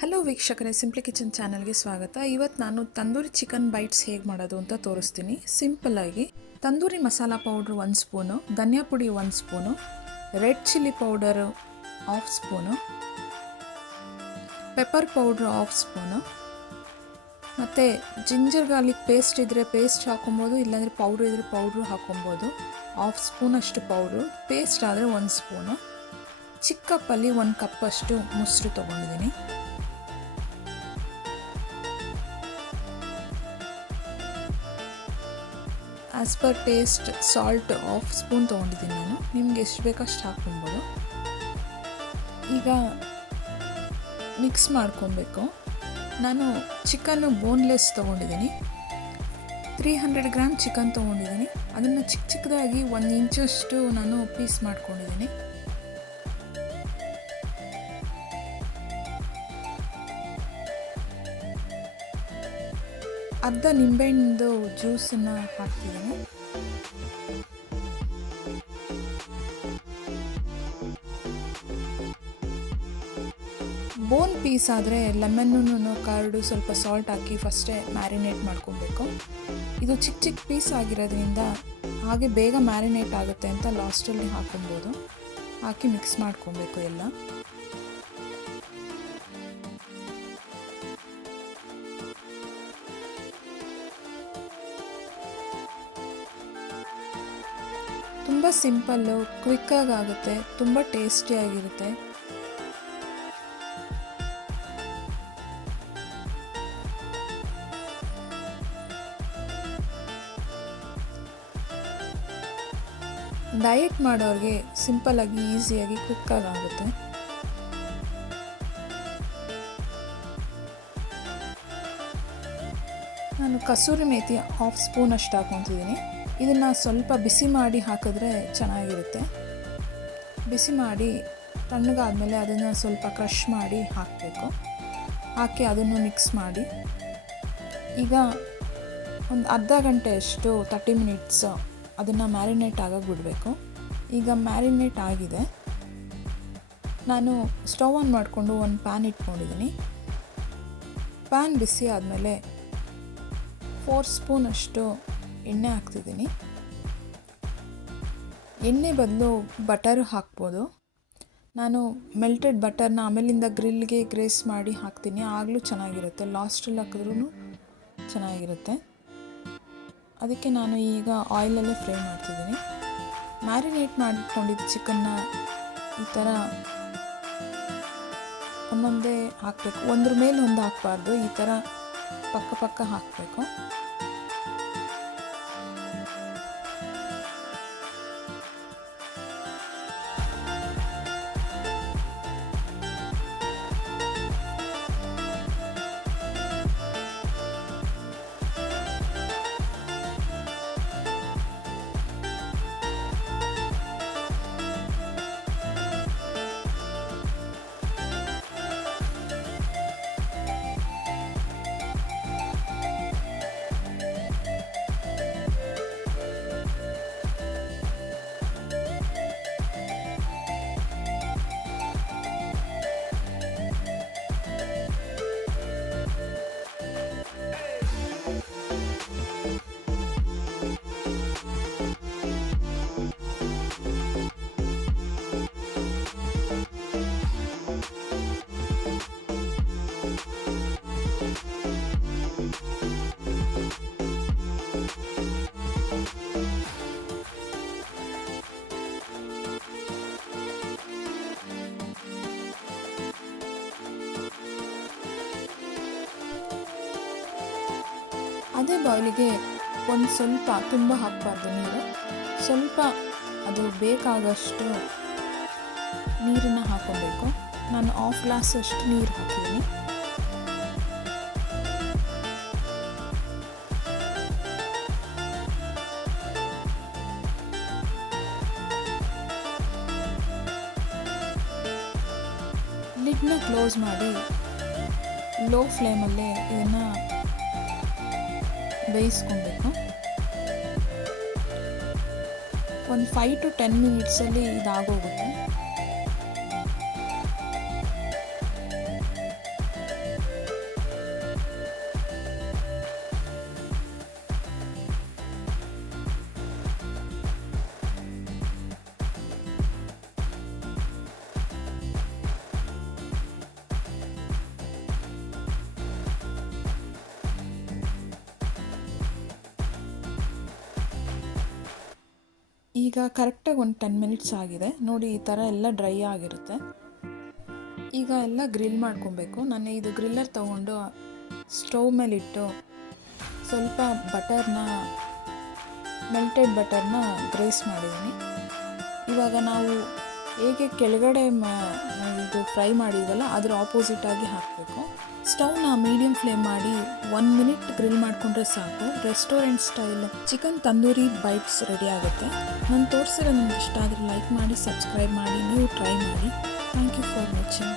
Hello ವೀಕ್ಷಕರೇ, simply kitchen ಚಾನಲ್ಗೆ ಸ್ವಾಗತ. ಇವತ್ತು ನಾನು ತಂದೂರಿ ಚಿಕನ್ ಬೈಟ್ಸ್ ಹೇಗೆ ಮಾಡೋದು ಅಂತ ತೋರಿಸ್ತೀನಿ. ಸಿಂಪಲ್ಲಾಗಿ ತಂದೂರಿ ಮಸಾಲ ಪೌಡ್ರು 1 ಸ್ಪೂನು, ಧನಿಯಾ ಪುಡಿ 1 spoon, red chilli powder 1/2 spoon, pepper powder 1/2 spoon, ಮತ್ತು ಜಿಂಜರ್ ಗಾರ್ಲಿಕ್ ಪೇಸ್ಟ್ ಇದ್ದರೆ ಪೇಸ್ಟ್ ಹಾಕೊಬೋದು, ಇಲ್ಲಾಂದರೆ ಪೌಡ್ರ್ ಇದ್ದರೆ ಪೌಡ್ರು ಹಾಕೊಬೋದು. 1/2 ಸ್ಪೂನಷ್ಟು ಪೌಡ್ರು, ಪೇಸ್ಟ್ ಆದರೆ 1 ಸ್ಪೂನು, ಚಿಕ್ಕ ಕಪ್ಪಲ್ಲಿ 1 ಕಪ್ಪಷ್ಟು ಮೊಸರು ತೊಗೊಂಡಿದ್ದೀನಿ. As per taste salt 1/2 spoon ತೊಗೊಂಡಿದ್ದೀನಿ ನಾನು. ನಿಮ್ಗೆ ಎಷ್ಟು ಬೇಕೋ ಅಷ್ಟು ಹಾಕ್ಕೊಬೋದು. ಈಗ ಮಿಕ್ಸ್ ಮಾಡ್ಕೊಬೇಕು. ನಾನು ಚಿಕನ್ನು ಬೋನ್ಲೆಸ್ ತೊಗೊಂಡಿದ್ದೀನಿ. 300 ಗ್ರಾಮ್ ಚಿಕನ್ ತೊಗೊಂಡಿದ್ದೀನಿ. ಅದನ್ನು ಚಿಕ್ಕ ಚಿಕ್ಕದಾಗಿ 1 ಇಂಚಷ್ಟು ನಾನು ಪೀಸ್ ಮಾಡ್ಕೊಂಡಿದ್ದೀನಿ. ಅರ್ಧ ನಿಂಬೆಹಣ್ಣು ಜ್ಯೂಸನ್ನು ಹಾಕ್ತಿದ್ದೀನಿ. ಬೋನ್ ಪೀಸ್ ಆದರೆ ಲೆಮನ್ನು ಕರ್ಡು ಸ್ವಲ್ಪ ಸಾಲ್ಟ್ ಹಾಕಿ ಫಸ್ಟೇ ಮ್ಯಾರಿನೇಟ್ ಮಾಡ್ಕೊಬೇಕು. ಇದು ಚಿಕ್ಕ ಚಿಕ್ಕ ಪೀಸ್ ಆಗಿರೋದ್ರಿಂದ ಹಾಗೆ ಬೇಗ ಮ್ಯಾರಿನೇಟ್ ಆಗುತ್ತೆ ಅಂತ ಲಾಸ್ಟಲ್ಲಿ ಹಾಕೊಬೋದು. ಹಾಕಿ ಮಿಕ್ಸ್ ಮಾಡ್ಕೊಬೇಕು ಎಲ್ಲ. ತುಂಬ ಸಿಂಪಲ್ಲು, ಕ್ವಿಕ್ಕಾಗಿ ಆಗುತ್ತೆ, ತುಂಬ ಟೇಸ್ಟಿಯಾಗಿರುತ್ತೆ. ಡಯಟ್ ಮಾಡೋರಿಗೆ ಸಿಂಪಲ್ಲಾಗಿ ಈಸಿಯಾಗಿ ಕ್ವಿಕ್ಕಾಗಿ ಆಗುತ್ತೆ. ನಾನು ಕಸೂರಿ ಮೇಥಿ 1/2 ಸ್ಪೂನ್ ಅಷ್ಟು ಹಾಕ್ಕೊತಿದ್ದೀನಿ. ಇದನ್ನು ಸ್ವಲ್ಪ ಬಿಸಿ ಮಾಡಿ ಹಾಕಿದ್ರೆ ಚೆನ್ನಾಗಿರುತ್ತೆ. ಬಿಸಿ ಮಾಡಿ ತಣ್ಣಗಾದಮೇಲೆ ಅದನ್ನು ಸ್ವಲ್ಪ ಕ್ರಷ್ ಮಾಡಿ ಹಾಕಬೇಕು. ಹಾಕಿ ಅದನ್ನು ಮಿಕ್ಸ್ ಮಾಡಿ ಈಗ ಒಂದು ಅರ್ಧ ಗಂಟೆಯಷ್ಟು 30 ಮಿನಿಟ್ಸ್ ಅದನ್ನು ಮ್ಯಾರಿನೇಟ್ ಆಗೋಕ್ಕೆ ಬಿಡಬೇಕು. ಈಗ ಮ್ಯಾರಿನೇಟ್ ಆಗಿದೆ. ನಾನು ಸ್ಟವ್ ಆನ್ ಮಾಡಿಕೊಂಡು ಒಂದು ಪ್ಯಾನ್ ಇಟ್ಕೊಂಡಿದ್ದೀನಿ. ಪ್ಯಾನ್ ಬಿಸಿ ಆದಮೇಲೆ 4 ಸ್ಪೂನಷ್ಟು ಎಣ್ಣೆ ಹಾಕ್ತಿದ್ದೀನಿ. ಎಣ್ಣೆ ಬದಲು ಬಟರು ಹಾಕ್ಬೋದು. ನಾನು ಮೆಲ್ಟೆಡ್ ಬಟರ್ನ ಆಮೇಲಿಂದ ಗ್ರಿಲ್ಗೆ ಗ್ರೇಸ್ ಮಾಡಿ ಹಾಕ್ತೀನಿ, ಆಗಲೂ ಚೆನ್ನಾಗಿರುತ್ತೆ. ಲಾಸ್ಟಲ್ಲಿ ಹಾಕಿದ್ರೂ ಚೆನ್ನಾಗಿರುತ್ತೆ. ಅದಕ್ಕೆ ನಾನು ಈಗ ಆಯಿಲಲ್ಲೇ ಫ್ರೈ ಮಾಡ್ತಿದ್ದೀನಿ. ಮ್ಯಾರಿನೇಟ್ ಮಾಡಿಕೊಂಡಿದ್ದ ಚಿಕನ್ನ ಈ ಥರ ಒಂದೊಂದೇ ಹಾಕಬೇಕು. ಒಂದ್ರ ಮೇಲೆ ಒಂದು ಹಾಕಬಾರ್ದು, ಈ ಥರ ಪಕ್ಕ ಪಕ್ಕ ಹಾಕಬೇಕು. ಅದೇ ಬೌಲಿಗೆ ಒಂದು ಸ್ವಲ್ಪ, ತುಂಬ ಹಾಕಬಾರ್ದು ನೀರು, ಸ್ವಲ್ಪ ಅದು ಬೇಕಾಗಷ್ಟು ನೀರನ್ನು ಹಾಕ್ಕೊಬೇಕು. ನಾನು 1/2 ಗ್ಲಾಸಷ್ಟು ನೀರು ಹಾಕಿದ್ದೀನಿ. ಲಿಡ್ನ ಕ್ಲೋಸ್ ಮಾಡಿ ಲೋ ಫ್ಲೇಮಲ್ಲೇ ಇದನ್ನು ಬೇಯಿಸ್ಕೊಬೇಕು. ಒಂದು 5 to 10 ಮಿನಿಟ್ಸಲ್ಲಿ ಇದಾಗೋಗುತ್ತೆ. ಈಗ ಕರೆಕ್ಟಾಗಿ ಒಂದು 10 ಮಿನಿಟ್ಸ್ ಆಗಿದೆ ನೋಡಿ, ಈ ಥರ ಎಲ್ಲ ಡ್ರೈ ಆಗಿರುತ್ತೆ. ಈಗ ಎಲ್ಲ ಗ್ರಿಲ್ ಮಾಡ್ಕೊಬೇಕು. ನಾನು ಇದು ಗ್ರಿಲ್ಲರ್ ತೊಗೊಂಡು ಸ್ಟವ್ ಮೇಲಿಟ್ಟು ಸ್ವಲ್ಪ ಮೆಲ್ಟೆಡ್ ಬಟರ್ನ ಗ್ರೇಸ್ ಮಾಡಿದ್ದೀನಿ. ಇವಾಗ ನಾವು ಹೇಗೆ ಕೆಳಗಡೆ ಇದು ಫ್ರೈ ಮಾಡಿದ್ವಲ್ಲ ಅದ್ರ ಆಪೋಸಿಟಾಗಿ ಹಾಕಬೇಕು. ಸ್ಟವ್ನ ಮೀಡಿಯಮ್ ಫ್ಲೇಮ್ ಮಾಡಿ 1 ಮಿನಿಟ್ ಗ್ರಿಲ್ ಮಾಡಿಕೊಂಡ್ರೆ ಸಾಕು. Restaurant style chicken tandoori bites ready ಆಗುತ್ತೆ. ನಾನು ತೋರಿಸಿರೋ ನಿಮ್ಗೆ ಇಷ್ಟ ಆದರೆ ಲೈಕ್ ಮಾಡಿ, ಸಬ್ಸ್ಕ್ರೈಬ್ ಮಾಡಿ, ನೀವು ಟ್ರೈ ಮಾಡಿ. Thank you for watching.